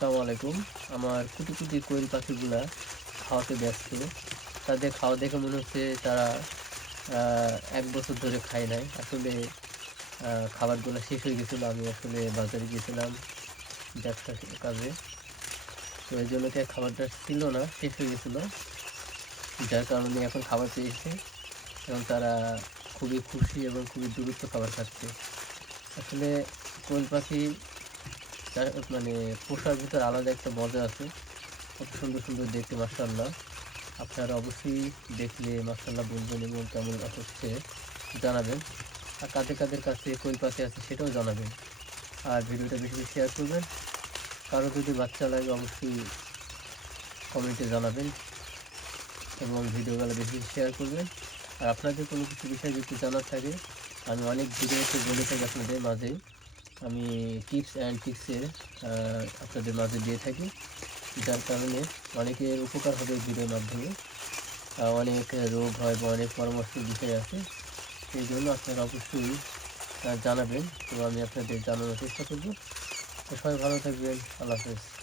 আসসালামু আলাইকুম। আমার কুটি, কুটি কোয়েল পাখিগুলা খাওয়াতে ব্যস্ত। তাদের খাওয়া দেখে মনে হচ্ছে তারা আ ১ বছর ধরে খায় নাই। আসলে খাবারগুলা শেষ হয়ে গেছিল। আমি আসলে বাজারে গিয়েছিলাম ব্যবসা কাজে। তো এজন্য কি খাবারটা ছিল না, শেষ হয়ে গেছিল। যার কারণে এখন খাবার পেয়েছে এবং তারা খুবই খুশি এবং খুবই দ্রুত খাবার খাচ্ছে। আসলে কোয়েল পাখি মানে পোষার ভিতর আলাদা একটা মজা আছে। কত সুন্দর, সুন্দর দেখতে মাশাআল্লাহ। আপনারা অবশ্যই দেখলে মাশাআল্লাহ বলবেন এবং কেমন হচ্ছে জানাবেন। আর কাদের, কাদের কাছে কোয়েল পাখি আছে সেটাও জানাবেন। আর ভিডিওটা বেশি, বেশি শেয়ার করবেন। কারো যদি বাচ্চা লাগে অবশ্যই কমেন্টে জানাবেন এবং ভিডিওগুলো বেশি, বেশি শেয়ার করবেন। আর আপনাদের কোনো কিছু বিষয় যদি জানার থাকে, আমি অনেক ভিডিওতে বলে থাকি আপনাদের মাঝে। আমি টিপস অ্যান্ড ট্রিক্সের আপনাদের মাঝে দিয়ে থাকি। যার কারণে অনেকের উপকার হবে ভিডিওর মাধ্যমে। অনেক রোগ হয় বা অনেক পরামর্শের বিষয় আছে। সেইজন্য আপনারা অবশ্যই জানাবেন। তো আমি আপনাদের জানানোর চেষ্টা করব। তো সবাই ভালো থাকবেন। আল্লাহ হাফেজ।